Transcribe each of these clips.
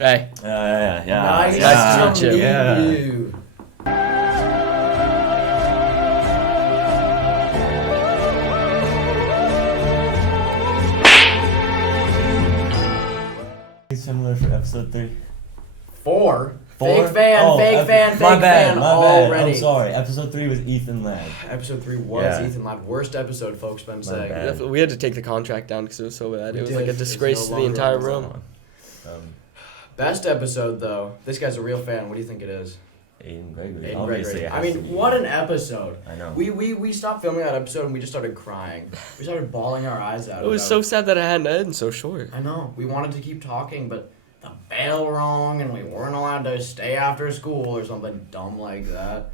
Hey. Yeah. Nice Yeah. to meet Yeah. you. Similar for episode 3. Four. Four? Fake fan, Oh, fake fan, fake my bad, fan my bad. already. I'm sorry. Episode 3 was Ethan Ladd. Episode 3 was Yeah. Ethan Ladd. Worst episode, folks, been saying. bad. We had to take the contract down because it was so bad. We It was did. like a It's disgrace no to the longer entire on the room. Best episode, though. This guy's a real fan. What do you think it is? Aiden Gregory. Aiden Obviously, Gregory. it I has to mean, be. what an episode. I know. We stopped filming that episode and we just started crying. We started bawling our eyes out. It was so sad that it had to end so short. I know. We wanted to keep talking, but the bell rang and we weren't allowed to stay after school or something dumb like that.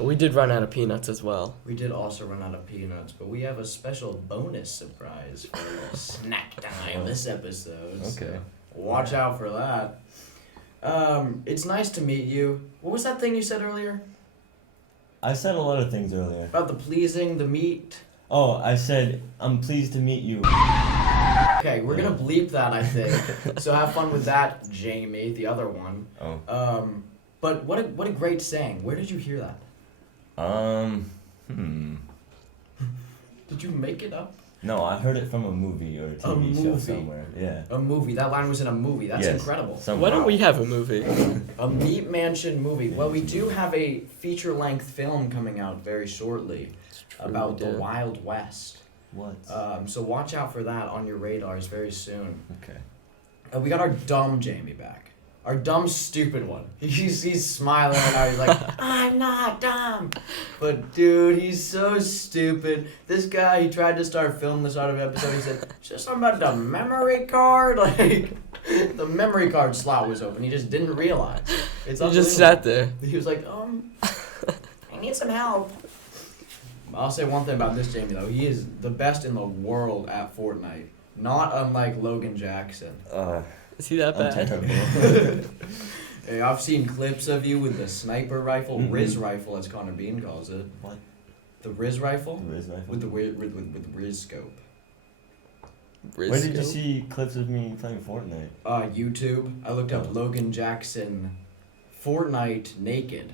We did run out of peanuts as well. We did also run out of peanuts, but we have a special bonus surprise for snack time this episode. So Okay. watch out for that. It's nice to meet you. What was that thing you said earlier? I said a lot of things earlier. About the pleasing, the meat? Oh, I said, I'm pleased to meet you. Okay, we're gonna bleep that, I think. So have fun with that, Jamie, the other one. Oh. But what a great saying. Where did you hear that? Did you make it up? No, I heard it from a movie or a TV show movie. somewhere. Yeah. A movie. That line was in a movie. That's Yes. incredible. Why don't we have a movie? A Meat Mansion movie. Well, we do have a feature-length film coming out very shortly about the Wild West. What? So watch out for that on your radars very soon. Okay. We got our dumb Jamie back. Our dumb, stupid one. He's smiling right now. He's like, I'm not dumb. But, dude, he's so stupid. This guy, he tried to start filming the start of the episode. He said, just something about the memory card. Like, the memory card slot was open. He just didn't realize. It's You just sat there. He was like, I need some help. I'll say one thing about this Jamie, though. He is the best in the world at Fortnite. Not unlike Logan Jackson. Is he that I'm bad? terrible. Hey, I've seen clips of you with the sniper rifle, Mm-mm. Riz rifle, as Connor Bean calls it. What? The Riz rifle? The Riz rifle? With the Riz scope. Where did you see clips of me playing Fortnite? YouTube. I looked up Logan Jackson Fortnite naked.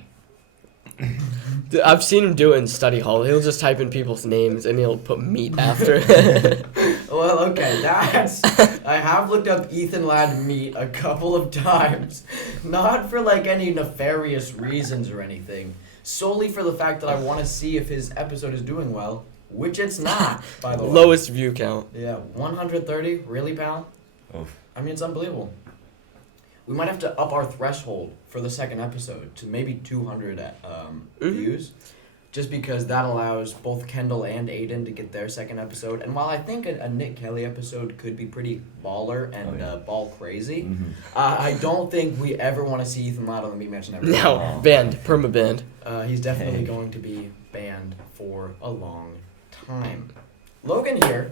Dude, I've seen him do it in study hall. He'll just type in people's names and he'll put meat after. Well, okay, I have looked up Ethan Ladd meat a couple of times. Not for like any nefarious reasons or anything. Solely for the fact that I want to see if his episode is doing well. Which it's not, by the way. Lowest view count. Yeah, 130? Really, pal? Oh. I mean, it's unbelievable. We might have to up our threshold for the second episode to maybe 200 views. Just because that allows both Kendall and Aiden to get their second episode. And while I think a Nick Kelly episode could be pretty baller and ball crazy, I don't think we ever want to see Ethan Ladd on the Meat Mansion ever. No, banned. Perma-banned. He's definitely going to be banned for a long time. Logan here.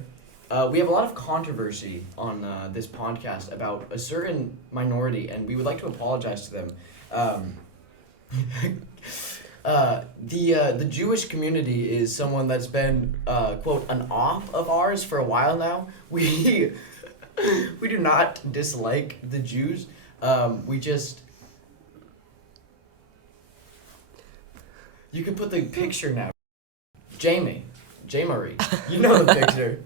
We have a lot of controversy on this podcast about a certain minority, and we would like to apologize to them. The Jewish community is someone that's been, quote, an op of ours for a while now. We do not dislike the Jews. We just... You can put the picture now. Jamie, you know the picture.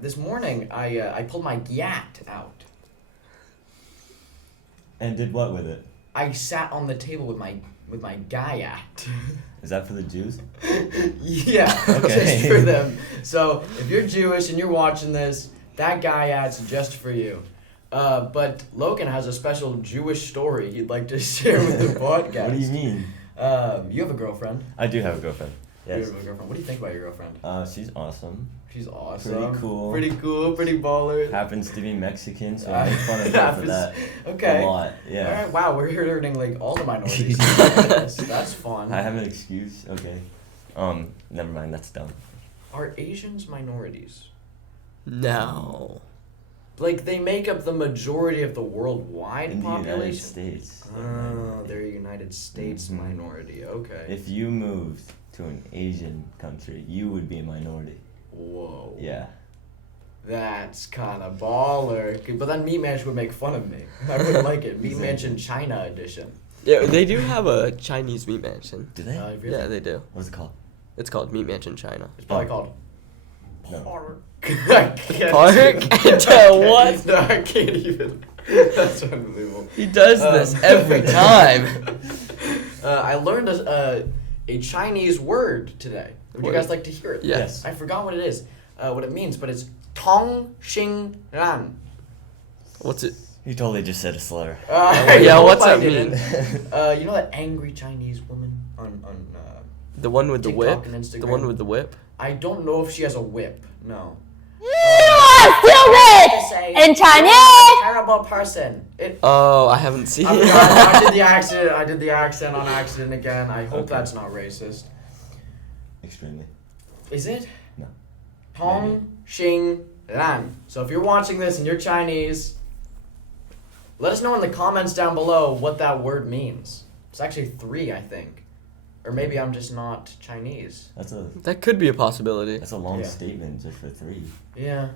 This morning, I pulled my gyat out. And did what with it? I sat on the table with my gyat. Is that for the Jews? Yeah, Okay. just for them. So if you're Jewish and you're watching this, that gyat's just for you. But Logan has a special Jewish story he'd like to share with the podcast. What do you mean? You have a girlfriend. I do have a girlfriend. You Yes. have a girlfriend. What do you think about your girlfriend? She's awesome. She's awesome. Pretty cool. Pretty baller. Happens to be Mexican, so I make fun of her for that Okay. a lot. Yeah. All right. Wow, we're learning like all the minorities. That's fun. I have an excuse. Okay. Never mind. That's dumb. Are Asians minorities? No. Like they make up the majority of the worldwide In the United population. States. Oh, they're a United States minority. Okay. If you moved to an Asian country, you would be a minority. Whoa. Yeah. That's kind of baller. But then Meat Mansion would make fun of me. I wouldn't like it. Meat Mansion China edition. Yeah, they do have a Chinese meat mansion. Do they? Really? Yeah, they do. What's it called? It's called Meat Mansion China. It's probably called No. Park. Park? What? No, I can't even. That's unbelievable. He does this every time. I learned a Chinese word today. Would you What? guys like to hear it? Yes. I forgot what it is, what it means, but it's Tong Xing Ran. What's it? You totally just said a slur. Yeah, what's that mean? You know that angry Chinese woman on The one with the TikTok whip? and Instagram? The one with the whip? I don't know if she has a whip. No. Stupid! In Chinese! Terrible person. Oh, I haven't seen I it. forgot, I did the accent on accident again. I hope Okay. that's not racist. Extremely. Is it? No. Tong Xing Ran. So if you're watching this and you're Chinese, let us know in the comments down below what that word means. It's actually 3, I think. Or maybe I'm just not Chinese. That could be a possibility. That's a long Yeah. statement just for 3. Yeah.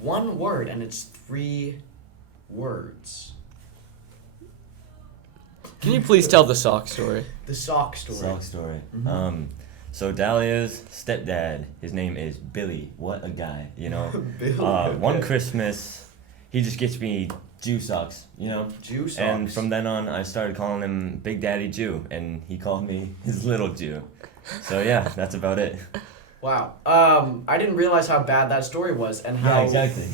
1 word and it's 3 words. Can you please tell the sock story? The sock story. Sock story. Mhm. So Dahlia's stepdad, his name is Billy. What a guy, you know. Billy, One okay. Christmas, he just gets me Jew socks, you know. Jew socks. And from then on, I started calling him Big Daddy Jew, and he called me his little Jew. So yeah, that's about it. Wow. I didn't realize how bad that story was and how. Yeah, exactly.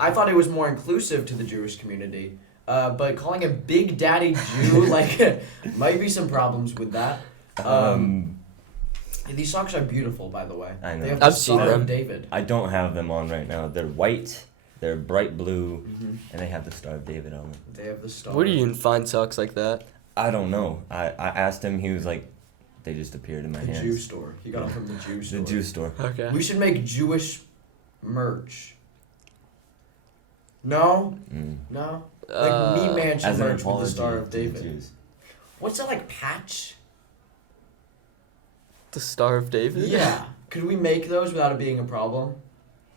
I thought it was more inclusive to the Jewish community. But calling him Big Daddy Jew, like, might be some problems with that. These socks are beautiful, by the way. I know. They have the I've seen Star of them. David. I don't have them on right now. They're white, they're bright blue, Mhm. and they have the Star of David on them. They have the star. Where do you even find socks like that? I don't know. I asked him, he was like, they just appeared in my The hands. Jew store. He got them from the Jew The store. Jew store. Okay. We should make Jewish merch. No? Mm. No? Like Meat Mansion As an merch with the apology Star of to the David. Jews. What's that, like, patch? The Star of David? Yeah. Could we make those without it being a problem?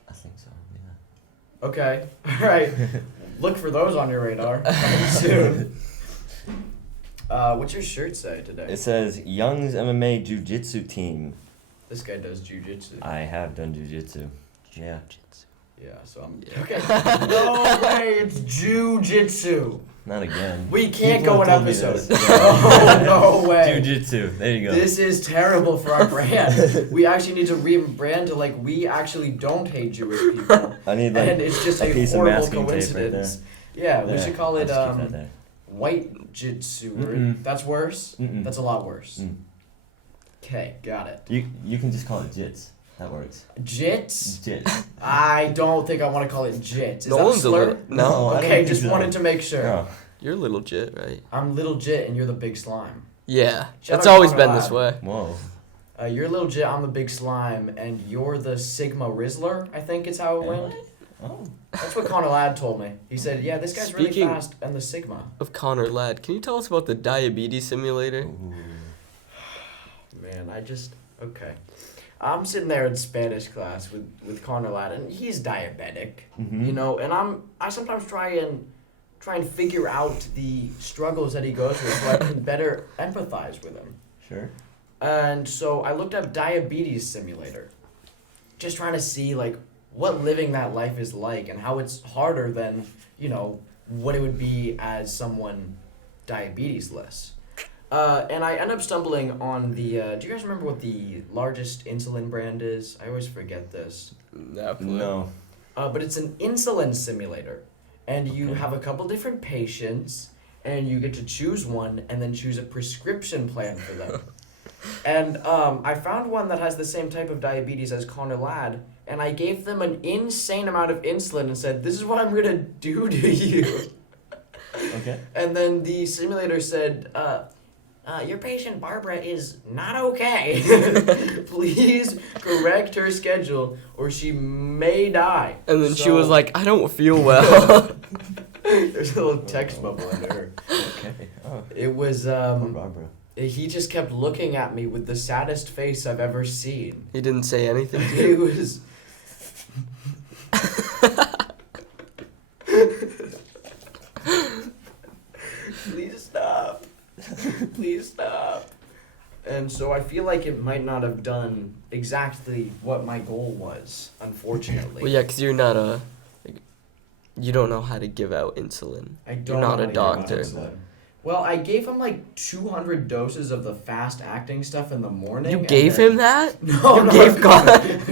I think so, yeah. Okay. Alright. Look for those on your radar. Coming soon. What's your shirt say today? It says Young's MMA Jiu-Jitsu team. This guy does jujitsu. I have done Jiu-Jitsu. Yeah. Yeah, so I'm. Yeah. Okay. No way, it's jujitsu. Not again. We can't People go an have told me episode. this. Oh, no way. Jiu-Jitsu. There you go. This is terrible for our brand. We actually need to rebrand to, like, we actually don't hate Jewish people. I need like And it's just a a piece of horrible masking tape right coincidence. Yeah, we there. should call I'll it just keep that there. white jitsu. Mm-mm. That's worse? Mm-mm. That's a lot worse. Mm. Okay, got it. You can just call it jits. That works. Jits? Jits. I don't think I want to call it jits. Is No that a one's a slur? little. No. I don't Okay, think just so. wanted to make sure. No. You're a little jit, right? I'm little jit and you're the big slime. Yeah. Shout That's out always Connor been this way. Whoa. You're little jit, I'm the big slime, and you're the Sigma Rizzler, I think is how it went. Oh. That's what Connor Ladd told me. He said, yeah, this guy's really Speaking- fast, and the Sigma. Of Connor Ladd, can you tell us about the diabetes simulator? Ooh. Man, okay. I'm sitting there in Spanish class with Connor Ladd, and he's diabetic, Mhm. you know, and I sometimes try and figure out the struggles that he goes through so I can better empathize with him. Sure. And so I looked up diabetes simulator, just trying to see like what living that life is like and how it's harder than, you know, what it would be as someone diabetes-less. And I end up stumbling on the, do you guys remember what the largest insulin brand is? I always forget this. No. But it's an insulin simulator. And you Okay. have a couple different patients, and you get to choose one and then choose a prescription plan for them. And I found one that has the same type of diabetes as Connor Ladd, and I gave them an insane amount of insulin and said, this is what I'm going to do to you. Okay. And then the simulator said, your patient Barbara is not okay. Please correct her schedule or she may die. And then she So- was like, I don't feel well. There's a little text bubble under her. Okay. Oh. It was, Poor Barbara. He just kept looking at me with the saddest face I've ever seen. He didn't say anything to He you. was. Please stop. Please stop. And so I feel like it might not have done exactly what my goal was, unfortunately. Well, yeah, because you're not a. You don't know how to give out insulin. I don't You're not know a how to give doctor. insulin. Well, I gave him like 200 doses of the fast-acting stuff in the morning. You and gave then- him that? No, You no, gave God?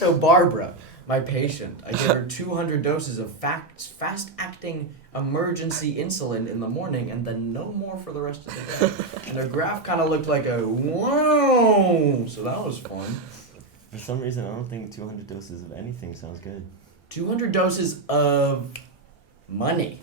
no, Barbara, my patient. I gave her 200 doses of fast-acting emergency insulin in the morning, and then no more for the rest of the day. And her graph kind of looked like a whoa, so that was fun. For some reason, I don't think 200 doses of anything sounds good. 200 doses of money.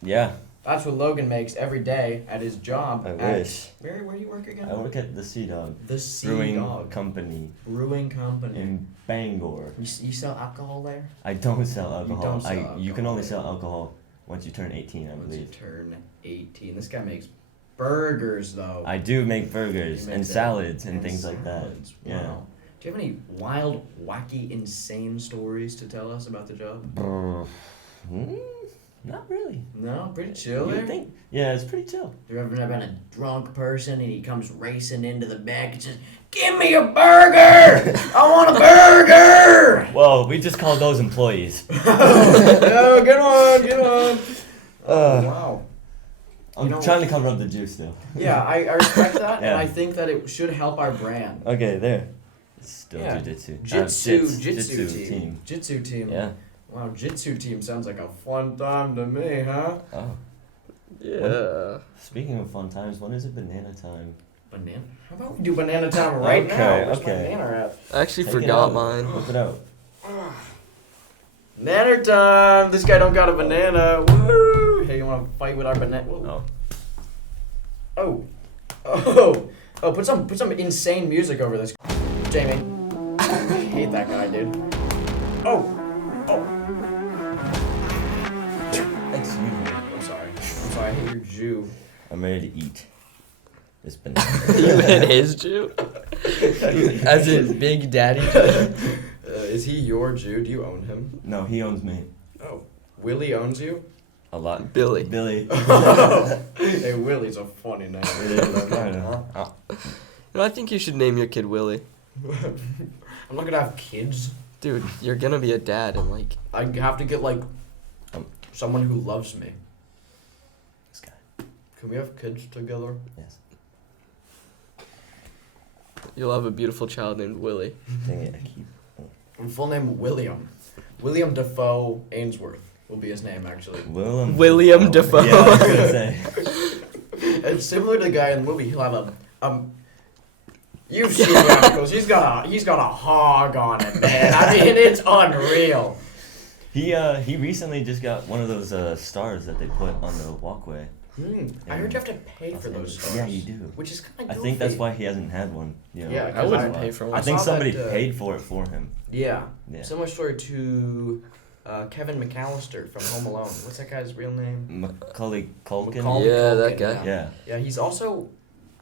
Yeah, That's what Logan makes every day at his job. I at- wish. Where do you work again? I work at the Sea Dog The Sea Brewing Dog Company Brewing Company. in Bangor. You sell alcohol there? I don't sell alcohol. don't sell You can alcohol only there. sell alcohol once you turn 18, I Once you believe. turn 18. This guy makes burgers, though. I do make burgers He and makes salads it. and things like that. salads. Yeah. Wow. Do you have any wild, wacky, insane stories to tell us about the job? Not really. No? Pretty chill You there? think? Yeah, it's pretty chill. You ever been a drunk person and he comes racing into the back and says, "Give me a burger! I want a burger!" Well, we just call those employees. Oh, get on, get on. Oh, wow. I'm You know- trying to cover up the juice though. Yeah, I respect that, Yeah. and I think that it should help our brand. Okay, there. It's still Yeah. jiu-jitsu. Jitsu team. Jitsu team. Yeah. Wow, Jitsu team sounds like a fun time to me, huh? Oh. Yeah. Speaking of fun times, when is it banana time? Banana? How about we do banana time right Okay, now? Where's okay. my banana at? I actually Take it forgot out. mine. Whip it out. Banana time! This guy don't got a banana. Woo! Hey, you wanna fight with our banana? Oh. Oh. Oh. Oh, put some insane music over this. Jamie. I hate that guy, dude. Oh. Oh. Excuse me. I'm sorry. I hate your Jew. I'm ready to eat this banana. You hit his Jew? As in Big Daddy Jew? Is he your Jew? Do you own him? No, he owns me. Oh. Willie owns you? A lot. Billy. Billy. Hey, Willie's a funny name. Oh. No, I think you should name your kid Willie. I'm not gonna have kids. Dude, you're gonna be a dad and like. I have to get like Um. someone who loves me. This guy. Can we have kids together? Yes. You'll have a beautiful child named Willie. Dang it, I keep. Full name William. William Defoe Ainsworth will be his name actually. William Defoe. Yeah, I was gonna say. And similar to the guy in the movie, he'll have a you've seen the articles. He's got a hog on it, man. I mean, it's unreal. He recently just got one of those stars that they put on the walkway. I heard you have to pay for those stars. Yeah, you do. Which is kind I of think that's why he hasn't had one. You know? Yeah, I wouldn't I- pay for I one. think saw somebody that, paid for it for him. Yeah. Yeah. Similar story to Kevin McAllister from Home Alone. What's that guy's real name? Macaulay Culkin. Macaulay Yeah, that Culkin, guy. Yeah. Yeah, he's also.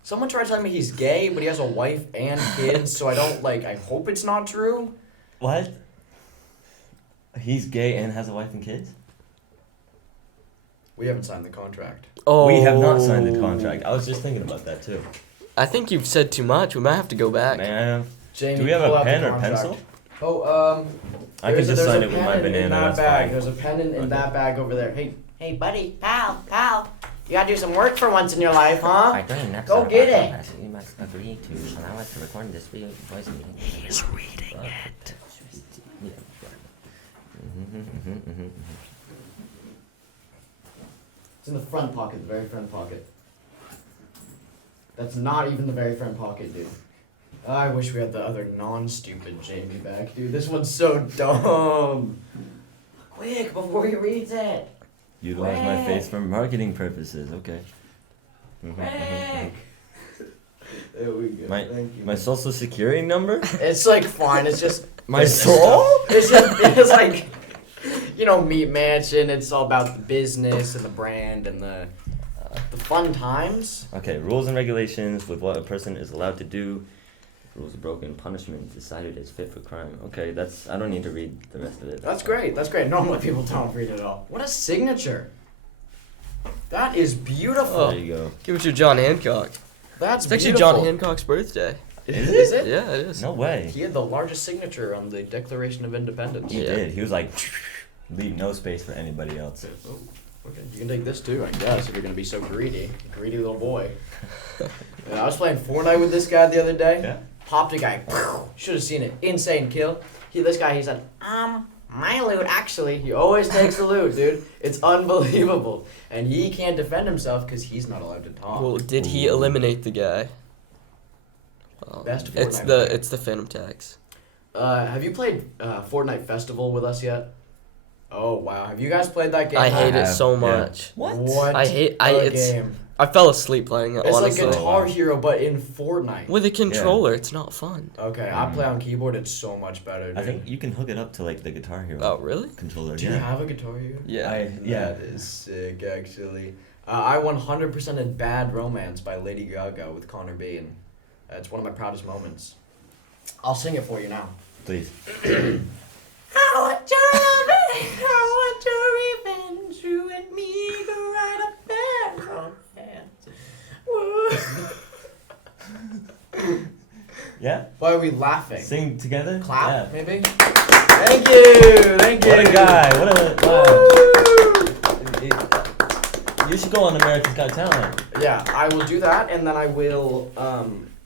Someone tried telling me he's gay, but he has a wife and kids, so I don't I hope it's not true. What? He's gay and has a wife and kids? We haven't signed the contract. Oh. We have not signed the contract. I was just thinking about that too. I think you've said too much. We might have to go back. Man, Jamie, do we have pull a out the pen or contract. pencil? Oh, I can just there's sign a it with pen my in banana. that That's bag. fine. There's a pen in Okay. that bag over there. Hey, buddy, pal. You gotta do some work for once in your life, huh? Go get it. You must agree to allow us to record this video voice meeting. He's reading it. It's in the front pocket, the very front pocket. That's not even the very front pocket, dude. I wish we had the other non-stupid Jamie back, dude. This one's so dumb. Quick, before he reads it. Utilize my face for marketing purposes. Okay. Quick. There we go. Thank you. My social security number? It's fine. It's just My soul? it's like, Meat Mansion. It's all about the business and the brand and the The fun times. Okay, rules and regulations with what a person is allowed to do. Rules are broken. Punishment decided as fit for crime. Okay, I don't need to read the rest of it. That's great. That's great. Normally people don't read it all. What a signature. That is beautiful. There you go. Give it to John Hancock. That's It's actually beautiful. John Hancock's birthday. Is it? Yeah, it is. No way. He had the largest signature on the Declaration of Independence. He Yeah. did. He was like, leave no space for anybody else. Oh, okay. You can take this too, I guess, if you're gonna be so greedy. Greedy little boy. Yeah, I was playing Fortnite with this guy the other day. Yeah. Popped a guy. Should have seen it. Insane kill. He said, my loot actually. He always takes the loot, dude. It's unbelievable. And he can't defend himself because he's not allowed to talk. Well, did he eliminate the guy? Well, Best it's Fortnite the player. Phantom Tax. Have you played Fortnite Festival with us yet? Oh wow, have you guys played that game? I hate it have, so yeah. much. What? It's game? I fell asleep playing it, It's honestly. like Guitar Hero, but in Fortnite. With a controller, it's not fun. Okay, I play on keyboard. It's so much better. Dude. I think you can hook it up to like the Guitar Hero Oh, really? controller. Do you have a Guitar Hero? Yeah. That is sick, actually. I 100% in Bad Romance by Lady Gaga with Connor B, and it's one of my proudest moments. I'll sing it for you now. Please. How would you love it? How would you revenge you and me go right up there? Yeah? Why are we laughing? Sing together? Clap, Yeah. maybe? Thank you! Thank you! What a guy! What a wow. Woo! You should go on America's Got Talent. Yeah, I will do that, and then I will,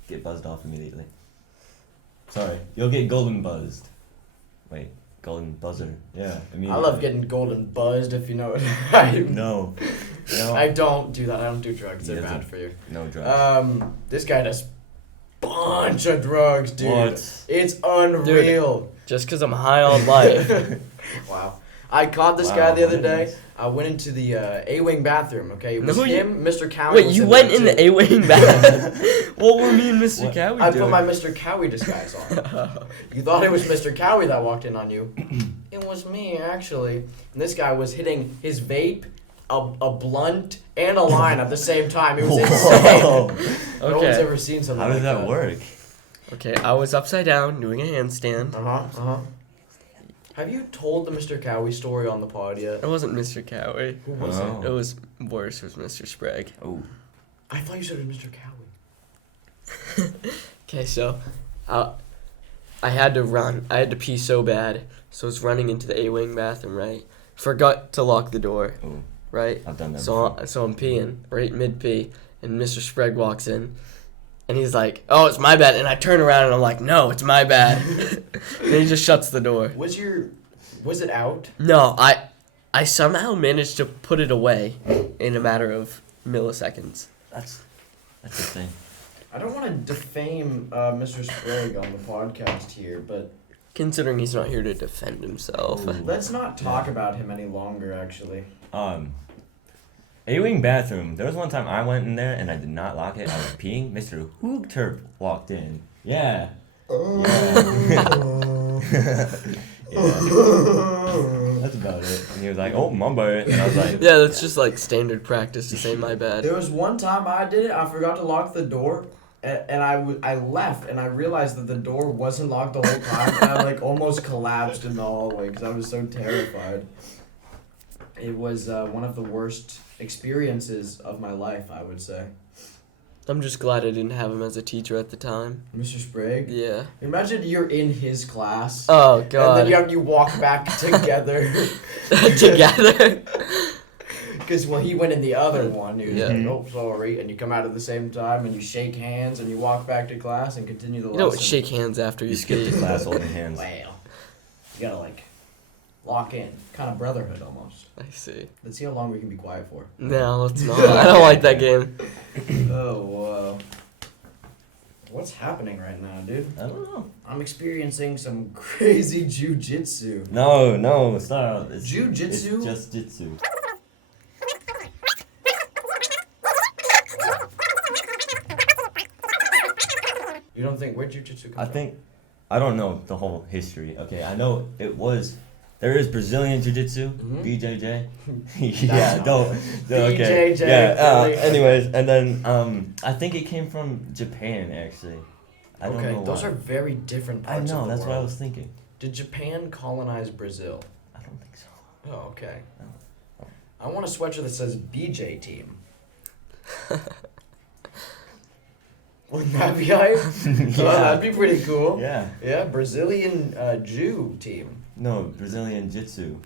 Get buzzed off immediately. Sorry, you'll get golden buzzed. Wait, golden buzzer. Yeah, I immediately. love getting golden buzzed, if you know what I mean. No. No. I don't do that. I don't do drugs. They're He bad doesn't. for you. No drugs. This guy does bunch of drugs, dude. What? It's unreal. Just because I'm high on life. Wow. I caught this Wow, guy the other that day. is- I went into the A-wing bathroom, okay? It was No, you- him, Mr. Cowie. Wait, was you in went there, in the too. A-wing bath? What were me and Mr. What? Cowie I doing? put my Mr. Cowie disguise on. You thought it was Mr. Cowie that walked in on you. It was me, actually. And this guy was hitting his vape, a blunt, and a line at the same time. It was insane. Whoa. No one's Okay. ever seen something How like does that work? Okay, I was upside down doing a handstand. Uh-huh. Have you told the Mr. Cowie story on the pod yet? It wasn't Mr. Cowie. Who was Oh. it? It was worse. It was Mr. Sprague. Oh. I thought you said it was Mr. Cowie. Okay, so I had to run. I had to pee so bad. So I was running into the A-wing bathroom, right? Forgot to lock the door, Oh. right? I've done that So before. so I'm peeing, right mid-pee, and Mr. Sprague walks in. And he's like, "Oh, it's my bad." And I turn around and I'm like, "No, it's my bad." And he just shuts the door. Was it out? No, I somehow managed to put it away in a matter of milliseconds. That's insane. I don't want to defame Mr. Sprague on the podcast here, but Considering he's not here to defend himself. Ooh. let's not talk about him any longer, actually. A-wing bathroom. There was one time I went in there and I did not lock it. I was peeing. Mr. Hoogterp walked in. Yeah. Yeah. That's about it. And he was like, "Oh, my bad." And I was like, Yeah, that's just like standard practice to say my bad. There was one time I did it. I forgot to lock the door, and I left, and I realized that the door wasn't locked the whole time, and I like almost collapsed in the hallway because I was so terrified. It was one of the worst experiences of my life, I would say. I'm just glad I didn't have him as a teacher at the time. Mr. Sprague. Yeah. Imagine you're in his class. Oh And god. then you walk back together. Together. Because, well, he went in the other one. He was Yeah. like, oh, sorry. And you come out at the same time and you shake hands and you walk back to class and continue the You lesson. don't shake hands after you you skipped speak. the class holding hands. Well, you gotta, like, lock in. Kind of brotherhood almost. I see. Let's see how long we can be quiet for. No, let's not. I don't like that game. Oh, wow. What's happening right now, dude? I don't know. I'm experiencing some crazy jiu-jitsu. No, stop. It's Jiu-jitsu? It's just jitsu. You don't think where jiu-jitsu comes from? I don't know the whole history. Okay, I know it was There is Brazilian Jiu-Jitsu, Mhm. BJJ. That's yeah, not don't. Okay. BJJ, Yeah. really. Anyways, and then I think it came from Japan actually. I don't Okay, know those why. are very different I parts know. of the That's what I world. was thinking. Did Japan colonize Brazil? I don't think so. Oh, okay. I want a sweatshirt that says BJ team. Wouldn't that be hype? Oh, that'd be pretty cool. Yeah. Yeah, Brazilian Jew team. No, Brazilian Jitsu.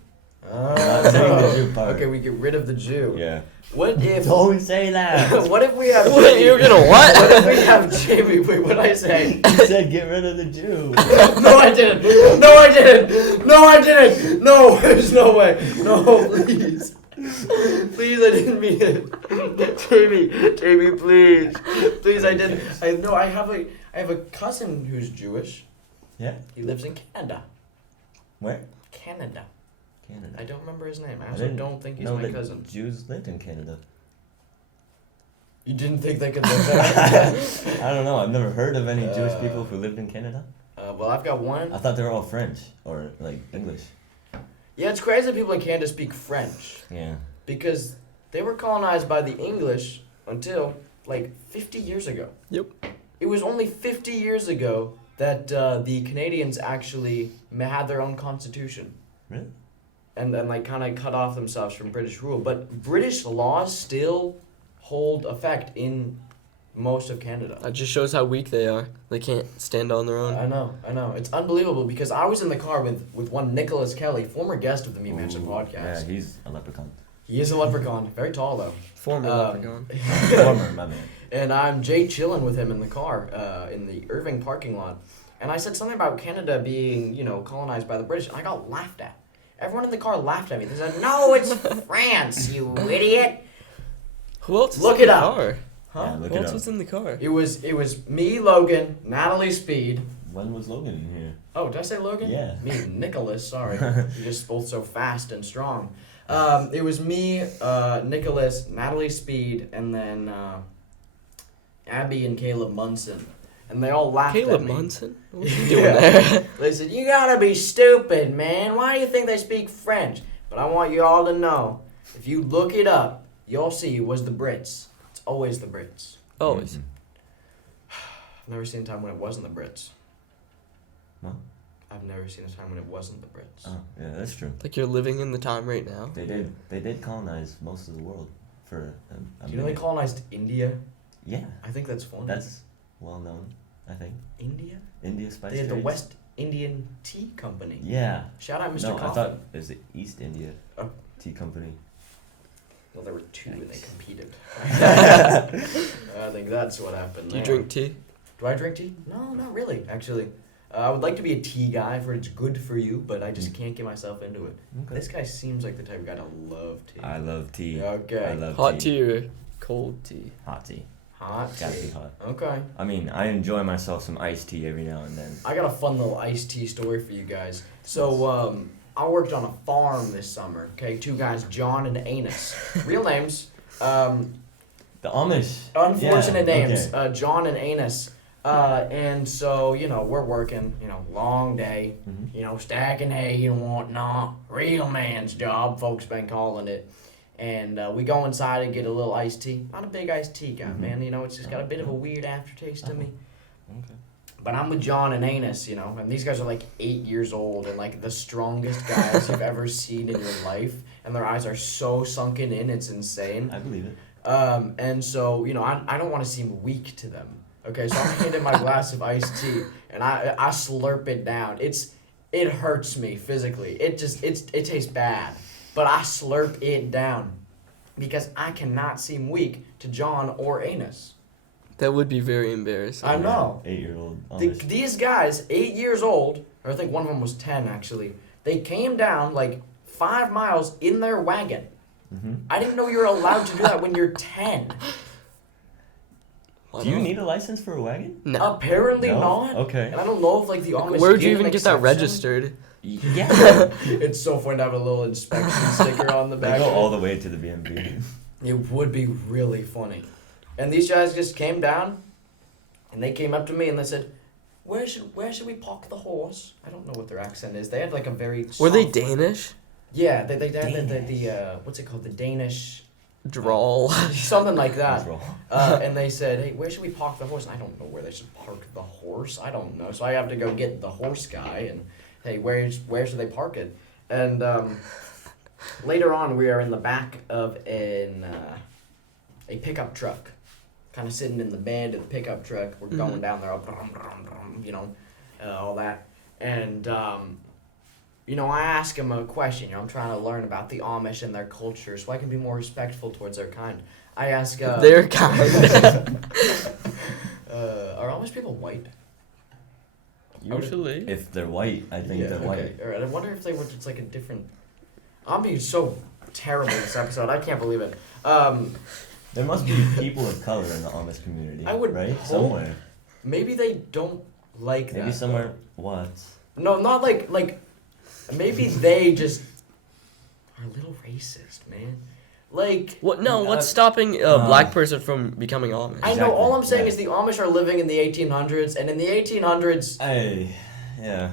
Oh. Not saying the Jew part. Okay, we get rid of the Jew. Yeah. What if? Don't say that. What if we have? Wait, you're gonna What what? if we have Jamie? Wait, what did I say? You said get rid of the Jew. No, I didn't. No, I didn't. No, I didn't. No, there's no way. No, please. Please, I didn't mean it. Jamie, please. Please, I didn't. I have a cousin who's Jewish. Yeah. He lives in Canada. Where? Canada. Canada. I don't remember his name. I I also didn't don't think he's know my that cousin. Jews lived in Canada. You didn't think they could live there? I don't know. I've never heard of any Jewish Uh, people who lived in Canada. Well, I've got one. I thought they were all French or like English. Yeah, it's crazy that people in Canada speak French Yeah. because they were colonized by the English until like 50 years ago. Yep. It was only 50 years ago that the Canadians actually had their own constitution. Really? And like kind of cut off themselves from British rule. But British laws still hold effect in most of Canada. That just shows how weak they are. They can't stand on their own. I know. It's unbelievable because I was in the car with one Nicholas Kelly, former guest of the Me Mansion Ooh, podcast. Yeah, he's a leprechaun. He is a leprechaun, very tall though. Former leprechaun. Former, my man. And I'm Jay chilling with him in the car in the Irving parking lot. And I said something about Canada being, colonized by the British, and I got laughed at. Everyone in the car laughed at me. They said, "No, it's France, you idiot." Who else is Look in it the up. car? Huh? Yeah, look Who it else up. was in the car? It was me, Logan, Natalie Speed. When was Logan in here? Oh, did I say Logan? Yeah. Me, Nicholas. Sorry, you just both so fast and strong. It was me, Nicholas, Natalie Speed, and then Abby and Caleb Munson. And they all laughed Caleb at me. Munson? What are you doing Yeah. there? They said, "You gotta be stupid, man. Why do you think they speak French?" But I want you all to know, if you look it up, you'll see it was the Brits. It's always the Brits. Always. Mhm. I've never seen a time when it wasn't the Brits. No? I've never seen a time when it wasn't the Brits. Oh, yeah, that's true. Like you're living in the time right now. They did colonize most of the world for a Do you know they minute. colonized India? Yeah, I think that's funny. that's well known. I think India? India spice They had the trades. West Indian Tea Company. Yeah. Shout out Mr. No, Coffee. I thought it was the East India Oh. Tea Company. Well, there were two and they Yikes. competed. I think that's what happened Do you there. drink tea? Do I drink tea? No, not really, actually. I would like to be a tea guy for it's good for you, but I just can't get myself into it. Okay. This guy seems like the type of guy to love tea. I love tea. Okay. I love Hot tea or cold tea? Hot tea. Hot Gotta tea. be hot. Okay. I mean, I enjoy myself some iced tea every now and then. I got a fun little iced tea story for you guys. So, I worked on a farm this summer. Okay, two guys, John and Anus. Real names. The Amish. Unfortunate Yeah, names. okay. John and Anus. And so, we're working, long day, Mhm. stacking hay and whatnot. Real man's job, folks been calling it. And we go inside and get a little iced tea. Not a big iced tea guy, Mhm. man. It's just got a bit of a weird aftertaste to me. Okay. But I'm with John and Anus, and these guys are like 8 years old and like the strongest guys you've ever seen in your life. And their eyes are so sunken in, it's insane. I believe it. And so, I don't want to seem weak to them. Okay, so I'm handing my glass of iced tea and I slurp it down. It hurts me physically. It tastes bad. But I slurp it down because I cannot seem weak to John or Anus. That would be very embarrassing. I know. 8-year-old The- Amish. these guys, 8 years old, or I think one of them was 10 actually, they came down like 5 miles in their wagon. Mhm. I didn't know you're allowed to do that when you're 10. Why Do you not? need a license for a wagon? No. Apparently No? not. Okay. And I don't know if like the Amish Where'd give you an even get that exception. registered? Yeah. It's so fun to have a little inspection sticker on the They back. go of it. all the way to the BMV. It would be really funny. And these guys just came down, and they came up to me and they said, where should we park the horse? I don't know what their accent is. They had like a very Were they soft- Danish? Yeah, they had the what's it called? The Danish Drawl. something like that. Drawl. And they said, hey, where should we park the horse? And I don't know where they should park the horse. I don't know. So I have to go get the horse guy and, hey, where should they park it? And later on, we are in the back of a pickup truck, kind of sitting in the bed of the pickup truck. We're going down there, all that. And, I ask him a question. I'm trying to learn about the Amish and their culture so I can be more respectful towards their kind. I ask... Their kind. Are Amish people white? Usually. If they're white, I think they're white. All right. I wonder if they were just like a different... I'm being so terrible this episode. I can't believe it. There must be people of color in the Amish community. I would right hope- somewhere. Maybe they don't like that. Maybe somewhere. What? No, not like... Maybe they just are a little racist, man. Like... What? No, what's stopping a black person from becoming Amish? I know, all I'm saying Exactly, is the Amish are living in the 1800s, and in the 1800s, Hey, yeah,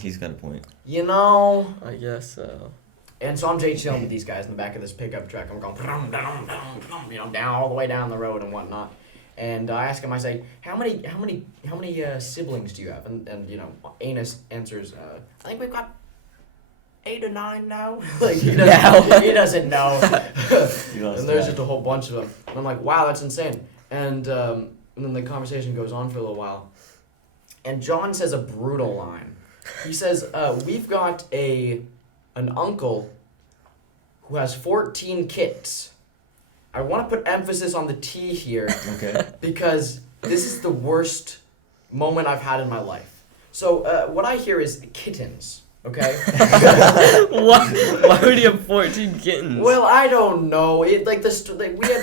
he's got a point. I guess so. And so I'm chilling with these guys in the back of this pickup truck. I'm going, down all the way down the road and whatnot. And I ask him, I say, how many siblings do you have? And Anus answers, I think we've got 8 or 9 now. Like he doesn't know. And there's just a whole bunch of them. And I'm like, wow, that's insane. And then the conversation goes on for a little while. And John says a brutal line. He says, we've got an uncle who has 14 kids. I want to put emphasis on the T here. Okay. Because this is the worst moment I've had in my life. So what I hear is kittens. Okay. Why would he have 14 kittens? Well, I don't know. We had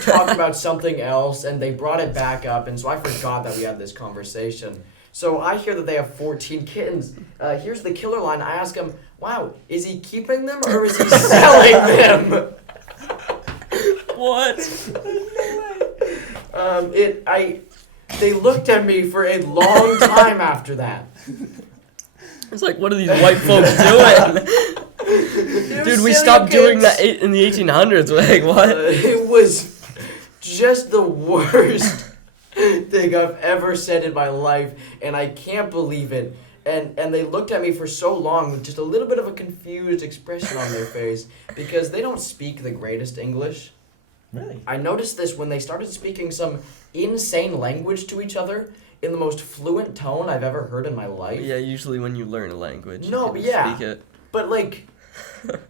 talked about something else, and they brought it back up, and so I forgot that we had this conversation. So I hear that they have 14 kittens. Here's the killer line. I ask him, "Wow, is he keeping them or is he selling them?" What? They looked at me for a long time after that. It's like, what are these white folks doing? Dude, we stopped doing that in the 1800s. Like, what? It was just the worst thing I've ever said in my life, and I can't believe it. And they looked at me for so long with just a little bit of a confused expression on their face because they don't speak the greatest English. Really? I noticed this when they started speaking some insane language to each other in the most fluent tone I've ever heard in my life. Yeah, usually when you learn a language, No, you can yeah. speak it. But,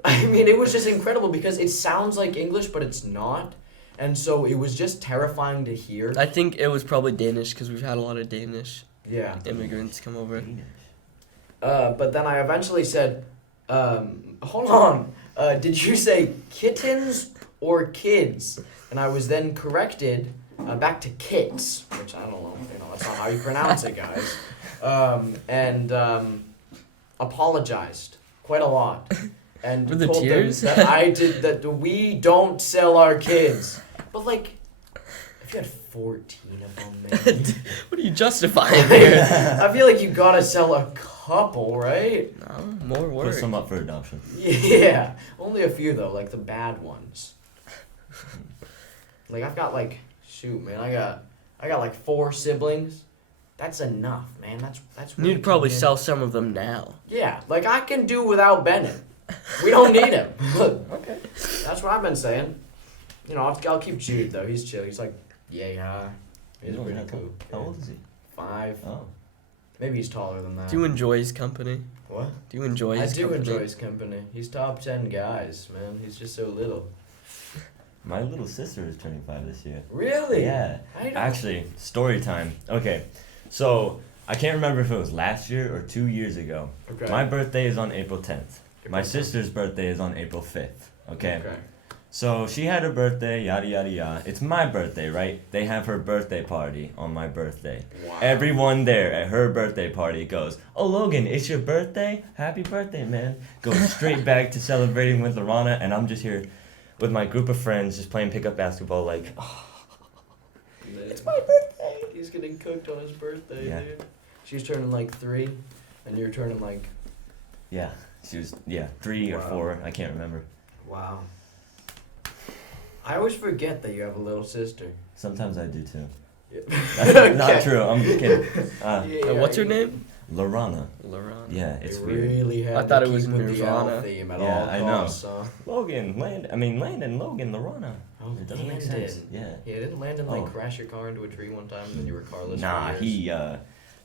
I mean, it was just incredible because it sounds like English, but it's not. And so it was just terrifying to hear. I think it was probably Danish because we've had a lot of Danish Yeah. immigrants come over. But then I eventually said, hold on, did you say kittens or kids? And I was then corrected back to kits, which I don't know, that's not how you pronounce it, guys. And apologized quite a lot. And With the told tears? them that we don't sell our kids. But if you had 14 of them, man, What are you justifying here? I feel like you gotta sell a couple, right? No, more Put work. some up for adoption. Yeah, only a few though, like the bad ones. I've got shoot, man, I got 4 siblings. That's enough, man. That's. You'd probably sell some of them now. Yeah, I can do without Bennett. We don't need him. Okay. That's what I've been saying. I'll keep Jude though. He's chill. He's yay high. He's You don't pretty have- cool. How old is he? 5. Oh. Maybe he's taller than that. Do you enjoy his company? What? Do you enjoy I his do company? enjoy his company. He's top 10 guys, man. He's just so little. My little sister is turning 5 this year. Really? Yeah. I don't. Actually, story time. Okay, so I can't remember if it was last year or 2 years ago. Okay. My birthday is on April 10th. My Okay. sister's birthday is on April 5th. Okay. Okay. So she had her birthday, yada yada yada. It's my birthday, right? They have her birthday party on my birthday. Wow. Everyone there at her birthday party goes, "Oh, Logan, it's your birthday? Happy birthday, man." Goes straight back to celebrating with Lorana, and I'm just here with my group of friends just playing pickup basketball It's my birthday. He's getting cooked on his birthday, Yeah. dude. She was turning like 3, and you're turning like. Yeah, she was 3 or Wow. 4. I can't remember. Wow. I always forget that you have a little sister. Sometimes I do too. Yeah. That's not true. I'm kidding. What's her name? Lorana. Lorana. Yeah, it's They weird. really had I thought to it was keep with the L Nirvana. theme at Yeah, all I know. costs, huh? Landon, Logan, Lorana. Oh, It doesn't make sense. Yeah. Yeah, didn't Landon like Oh. crash your car into a tree one time and then you were carless? Nah, for years? he.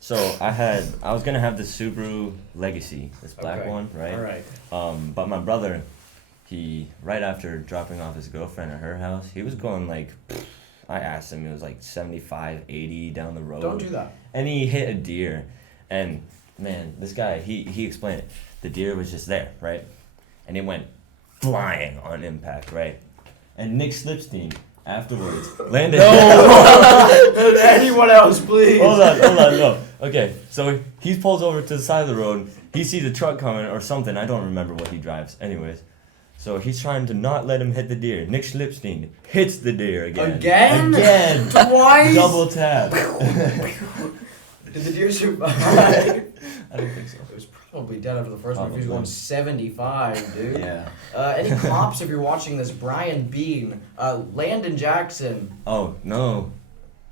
So I was gonna have the Subaru Legacy, this black Okay. one, right? All right. But my brother, he right after dropping off his girlfriend at her house, he was going like, I asked him, it was like 75, 80 down the road. Don't do that. And he hit a deer, and man, this guy, he explained it. The deer was just there, right? And it went flying on impact, right? And Nick Slipstein afterwards landed. Anyone else, please? Hold on, no. Okay, so he pulls over to the side of the road. He sees a truck coming or something. I don't remember what he drives. Anyways, so he's trying to not let him hit the deer. Nick Slipstein hits the deer again. Again? Twice? Double tap. Did the deer survive? I don't think so. It was probably dead after the first one. He was Probably. going 75, dude. Yeah. Any cops, if you're watching this? Brian Bean, Logan Jackson. Oh no.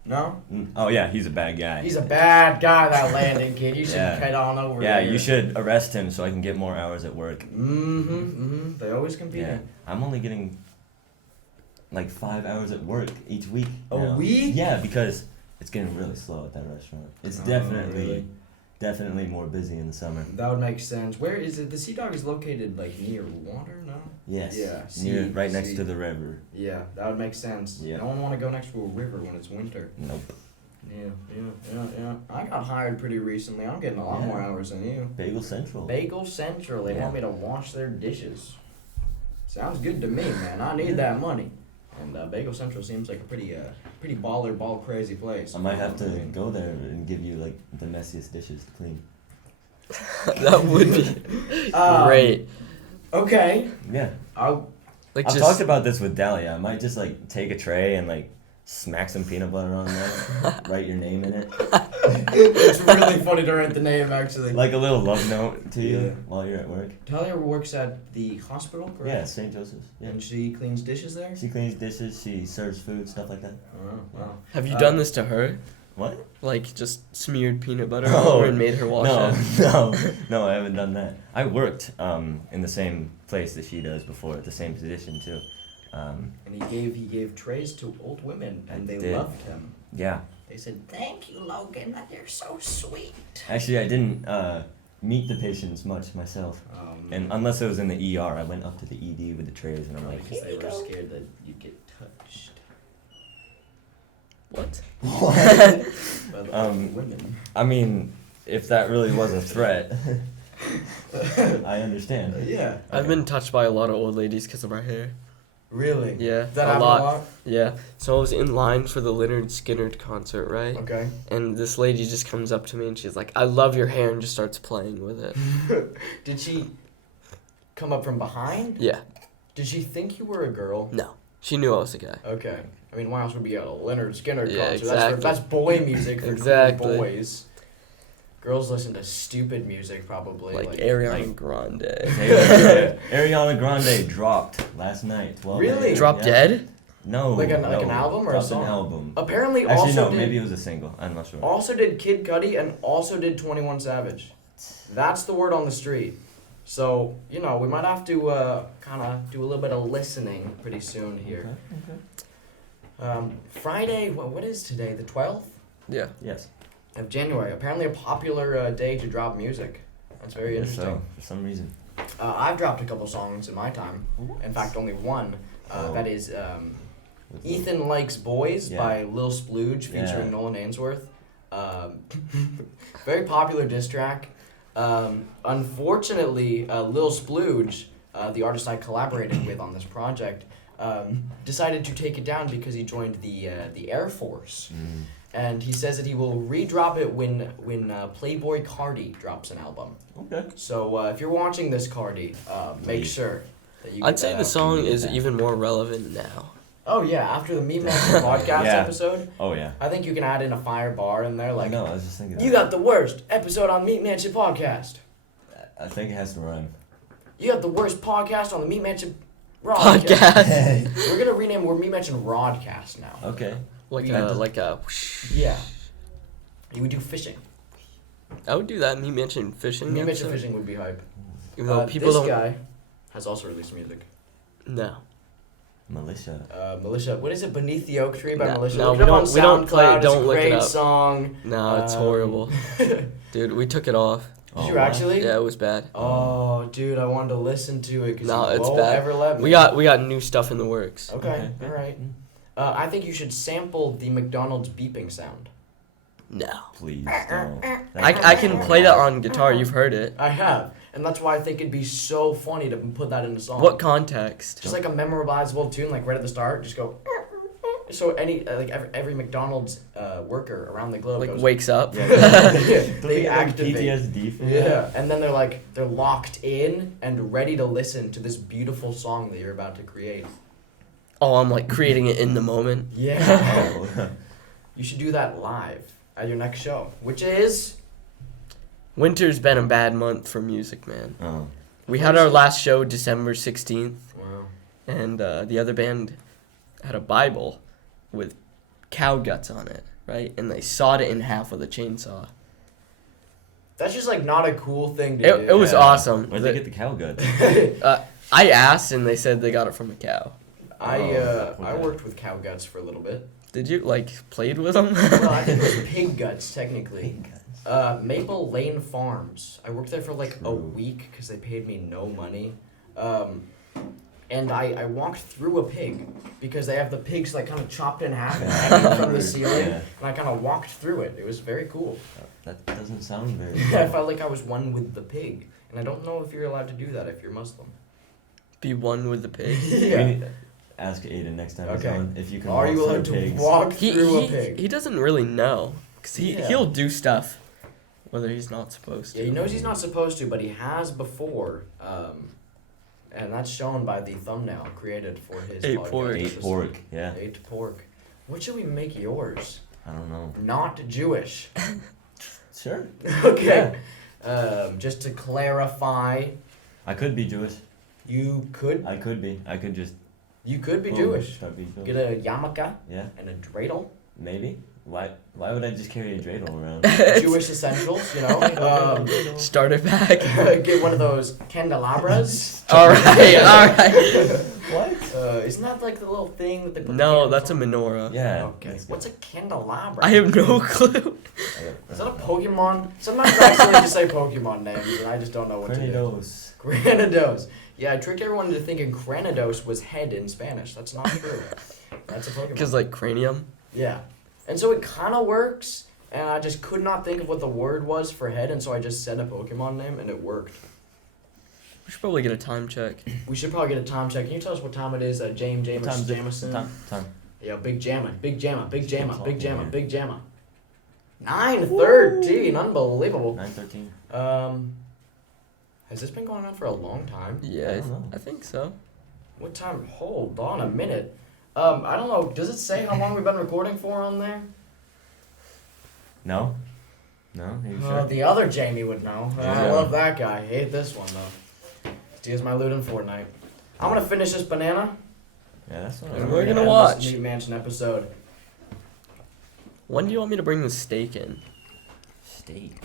No? Oh yeah, he's a bad guy. He's a bad guy, that Landon kid. You should Yeah. head on over Yeah, there. you should arrest him so I can get more hours at work. They always compete. Yeah, I'm only getting like 5 hours at work each week. A now. week? Yeah, because it's getting really slow at that restaurant. It's Oh, definitely really? definitely more busy in the summer. That would make sense. Where is it? The Sea Dog is located like near water, no? Yes. Yeah, Near, sea- right next sea. to the river. Yeah, that would make sense. Yeah. No one want to go next to a river when it's winter. Nope. Yeah. I got hired pretty recently. I'm getting a lot Yeah. more hours than you. Bagel Central. Bagel Central. They Yeah. want me to wash their dishes. Sounds good to me, man. I need that money. And Bagel Central seems like a pretty baller, ball crazy place. I might have to I mean, go there and give you like the messiest dishes to clean. That would be Um, great. Okay. Yeah. I'll. Like I've just talked about this with Dahlia. I might just like take a tray and like smack some peanut butter on there, write your name in it, It's really funny to write the name, actually. like a little love note to you Yeah. while you're at work. Talia works at the hospital, correct? Yeah, St. Joseph's. Yeah. And she cleans dishes there? She cleans dishes. She serves food, stuff like that. Oh, wow. have you done this to her? What? Like just smeared peanut butter Oh, over and made her wash it? No, I haven't done that. I worked in the same place that she does before, at the same position too. And he gave trays to old women, and I they did. loved him. Yeah. They said, "Thank you, Logan. You're so sweet." Actually, I didn't meet the patients much myself. And unless it was in the ER, I went up to the ED with the trays and I'm like, because they were scared that you'd get touched What? by the old women. I mean, if that really was a threat, I understand. Yeah. I've been touched by a lot of old ladies because of our hair. Really? Yeah, That a happened lot. Yeah. So I was in line for the Leonard Skinner concert, right? Okay. And this lady just comes up to me and she's like, "I love your hair," and just starts playing with it. Did she come up from behind? Yeah. Did she think you were a girl? No. She knew I was a guy. Okay. I mean, why else would we at a Leonard Skinner Yeah, concert? exactly. That's boy music for Exactly. boys. Girls listen to stupid music, probably. Like Ariana like- Grande. Ariana Grande dropped last night. 12 Really? a.m. Drop Yeah. dead? No. Like an no. album or a Dropped song? an album. Apparently, Actually, also no. did, Maybe it was a single. I'm not sure. also did Kid Cudi and also did 21 Savage. That's the word on the street. So, we might have to kind of do a little bit of listening pretty soon here. Okay. Friday, what is today? The 12th Yeah. Yes. of January. Apparently a popular day to drop music. That's very Guess interesting. So, for some reason. I've dropped a couple songs in my time. In fact, only one. Oh. That is What's Ethan Likes Boys Yeah. by Lil Splooge featuring Yeah. Nolan Ainsworth. Very popular diss track. Unfortunately, Lil Splooge, the artist I collaborated with on this project, decided to take it down because he joined the Air Force. Mm. And he says that he will re-drop it when Playboy Cardi drops an album. Okay. So if you're watching this, Cardi, make Please. sure that you. I'd get say that the out. song need is that. even more relevant now. Oh yeah, after the Meat Mansion podcast Yeah. episode, Oh yeah. I think you can add in a fire bar in there, like, No, I was just thinking. you got the worst episode on Meat Mansion podcast. I think it has to run. You got the worst podcast on the Meat Mansion Rodcast. Podcast. We're gonna rename. We're Meat Mansion Rodcast now. Okay. like Yeah. a. Yeah. We do fishing. I would do that. Me mention fishing. Meat Mansion episode. fishing would be hype. Even though people this don't. guy has also released music. No. Militia. Militia, what is it? Beneath the Oak Tree by No, Militia. no, Look we it up on don't- we don't play it, SoundCloud. don't It's a look it great up. song. No, it's Um, horrible. Dude, we took it off. Did you wow. actually? Yeah, it was bad. Oh, dude, I wanted to listen to it because No, you it's won't bad. ever let me. We got new stuff in the works. Okay, Okay. all right. I think you should sample the McDonald's beeping sound. No. Please don't. I can play that on guitar. You've heard it. I have, and that's why I think it'd be so funny to put that in a song. What context? Just like a memorizable tune, like right at the start, just go. So every McDonald's worker around the globe Like goes. wakes up. Yeah. They activate. PTSD for Yeah, that? and then they're locked in and ready to listen to this beautiful song that you're about to create. Oh, I'm like creating it in the moment. Yeah. Oh. You should do that live at your next show, which is Winter's been a bad month for music, man. Oh. We had our last show December 16th, wow. and the other band had a Bible with cow guts on it, right? And they sawed it in half with a chainsaw. That's just like not a cool thing to do. It was Yeah. awesome. Where'd they get the cow guts? I asked, and they said they got it from a cow. I okay. worked with cow guts for a little bit. Did you played with them? Well, I think it was pig guts technically. Maple Lane Farms. I worked there for like a True. week because they paid me no money. And I walked through a pig because they have the pigs like kind of chopped in half and hanging from the ceiling. Yeah. And I kind of walked through it. It was very cool. That doesn't sound very. I felt like I was one with the pig. And I don't know if you're allowed to do that if you're Muslim. Be one with the pig. We need to ask Aiden next time he's Okay. on if you can Are walk you allowed through to pigs. walk He through a he, pig? he doesn't really know, cause Yeah. he'll do stuff, whether he's not supposed to. Yeah, he knows he's not supposed to, but he has before. And that's shown by the thumbnail created for his Ate podcast pork. Ate episode. pork, yeah. Ate pork. What should we make yours? I don't know. Not Jewish. Sure. Okay. Just to clarify, I could be Jewish. you could I could be. I could just. be boom, Jewish. start being Jewish. Get a yarmulke Yeah, and a dreidel. maybe. Why would I just carry a dreidel around? Jewish essentials, you know. Start it back. Get one of those candelabras. all right. What? Isn't that like the little thing that they put? the No, candles that's a on? menorah. Yeah. Okay. that's What's a candelabra? I have no clue. Is that a Pokemon? Sometimes I accidentally just say Pokemon names and I just don't know what to do. Granados. Granados. Yeah, I tricked everyone into thinking Granados was head in Spanish. That's not true. That's a Pokemon. Cause like cranium. Yeah. And so it kind of works, and I just could not think of what the word was for head, and so I just said a Pokemon name, and it worked. We should probably get a time check. We should probably get a time check. Can you tell us what time it is? Jameson? Time. Yeah, Big Jamma, Big Jamma, Big Jamma, Big Jamma, Yeah. Big Jamma. 9:13, unbelievable. 9:13. Has this been going on for a long time? Yeah, I don't know. I think so. What time? Hold on a minute. I don't know. Does it say how long we've been recording for on there? No. No. Are you sure? The other Jamie would know. I Yeah. love that guy. I hate this one though. Steals my loot in Fortnite. I'm gonna finish this banana. Yeah, that's what and I We're we're gonna end watch. this Meat Mansion episode. When do you want me to bring the steak in? Steak.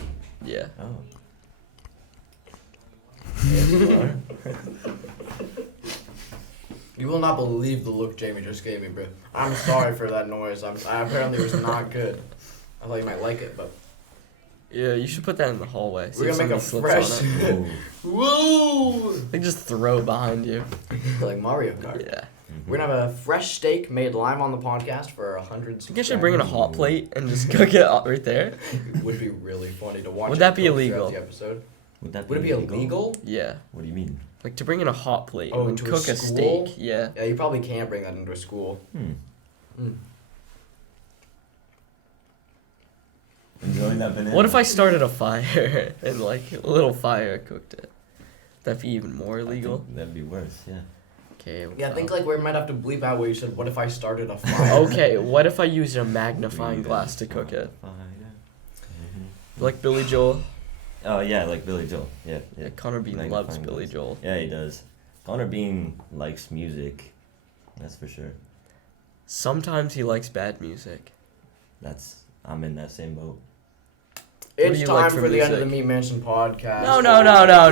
Yeah. Oh. You will not believe the look Jamie just gave me, bro. I'm sorry for that noise. I apparently was not good. I thought you might like it, but Yeah, you should put that in the hallway. See we're if gonna make a somebody slips fresh. on it. Whoa. Woo! They just throw it behind you. Like Mario Kart. Yeah. We're gonna have a fresh steak made live on the podcast for 100 I think I should bring in a hot plate and just cook it right there. It would be really funny to watch. Would it that be cook throughout illegal? The episode. Would that Would it be illegal? Yeah. What do you mean? Like to bring in a hot plate Oh, and to a cook a school? steak. Yeah. Yeah, you probably can't bring that into a school. Enjoying that banana? What if I started a fire and like a little fire cooked it? That'd be even more I illegal. think that'd be worse, yeah. Okay. Yeah, I think like we might have to bleep out what you said. What if I started a fire? Okay, what if I used a magnifying glass to cook it? Like Billy Joel? Oh yeah, like Billy Joel. Yeah, yeah. Yeah, Connor Bean loves Magnifying Billy glass. Joel. Yeah, he does. Connor Bean likes music. That's for sure. Sometimes he likes bad music. I'm in that same boat. What do It's you time like for for the end of the music? Meat Mansion podcast.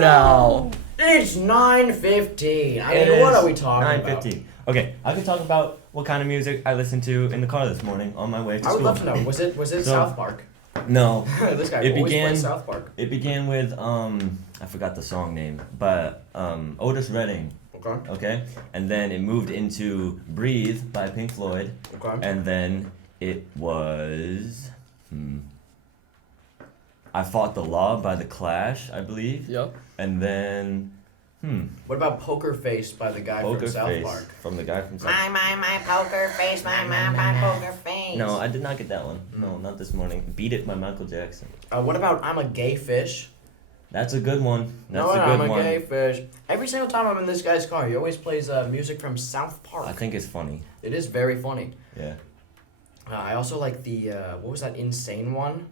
No. It's 9:15. I It mean, what is are we talking about? 9:15. Okay, I can talk about what kind of music I listened to in the car this morning on my way to I would school. love to know. Was it So- South Park? No, This guy It always began- plays South Park. it began with I forgot the song name, but Otis Redding. Okay. Okay, and then it moved into "Breathe" by Pink Floyd, Okay. and then it was "I Fought the Law" by The Clash, I believe, Yep. and then What about Poker Face by the guy Poker from South Face Park? from the guy from South. My poker face, my poker face. No, I did not get that one. No, not this morning. "Beat It" by Michael Jackson. What about I'm a Gay Fish? That's a good one. That's No, a I'm good a one. gay fish. Every single time I'm in this guy's car, he always plays music from South Park. I think it's funny. It is very funny. Yeah. I also like the what was that insane one?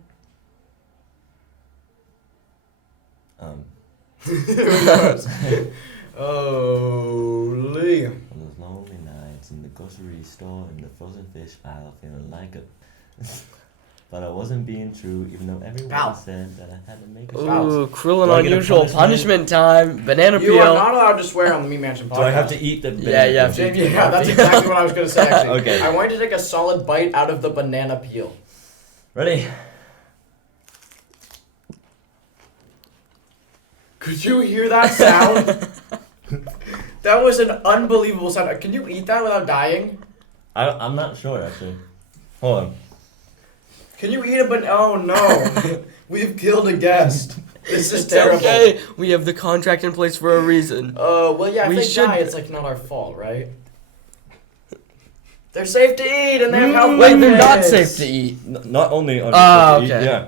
Holy. On those lonely nights in the grocery store in the frozen fish aisle, feeling like a. But I wasn't being true, even though everyone Pal. said that I had to make a Ooh, cruel and Do I get a unusual punishment time. Banana You are peel. not allowed to swear on the Meat Mansion podcast. Do I have to eat the Yeah, yeah. James, yeah, that's exactly what I was going to say, actually. Okay. I want you to take a solid bite out of the banana peel. Ready? Could you hear that sound? That was an unbelievable sound. Can you eat that without dying? I'm not sure, actually. Hold on. Can you eat a banana? Oh no. We've killed a guest. This is It's terrible. okay. We have the contract in place for a reason. Well, yeah, if We they should- die, it's like not our fault, right? They're safe to eat and they have health Wait, they're not benefits. safe to eat. Not only are Ah, they okay. yeah.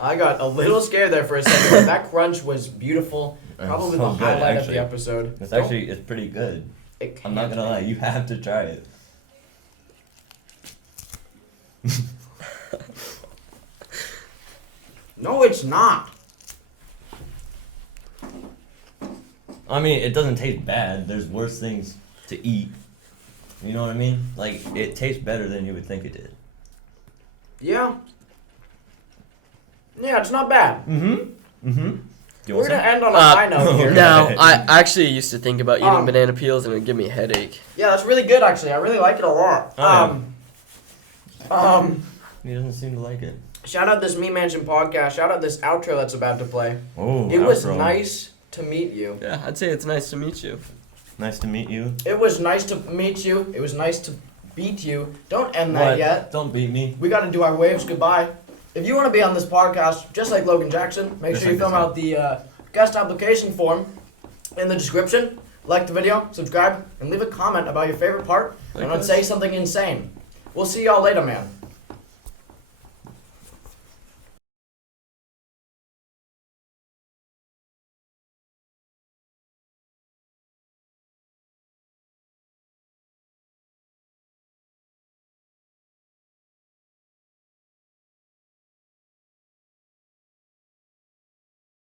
I got a little scared there for a second, but that crunch was beautiful. It's Probably so the good, highlight of actually. the episode. It's pretty good. It I'm not can't gonna be. lie, you have to try it. No, it's not. I mean, it doesn't taste bad. There's worse things to eat. You know what I mean? Like, it tastes better than you would think it did. Yeah. Yeah, it's not bad. You We're want gonna some? end on a high note here. No, I actually used to think about eating Um, banana peels and it would give me a headache. Yeah, that's really good actually. I really like it a lot. Oh, He He doesn't seem to like it. Shout out this Meat Mansion podcast. Shout out this outro that's about to play. Oh, It was outro. nice to meet you. Yeah, I'd say it's nice to meet you. Nice to meet you. It was nice to meet you. It was nice to beat you. Don't end that What? yet. Don't beat me. We got to do our waves goodbye. If you want to be on this podcast, just like Logan Jackson, make Just sure you like fill this out the guest application form in the description. Like the video, subscribe, and leave a comment about your favorite part, Like and then us. say something insane. We'll see y'all later, man.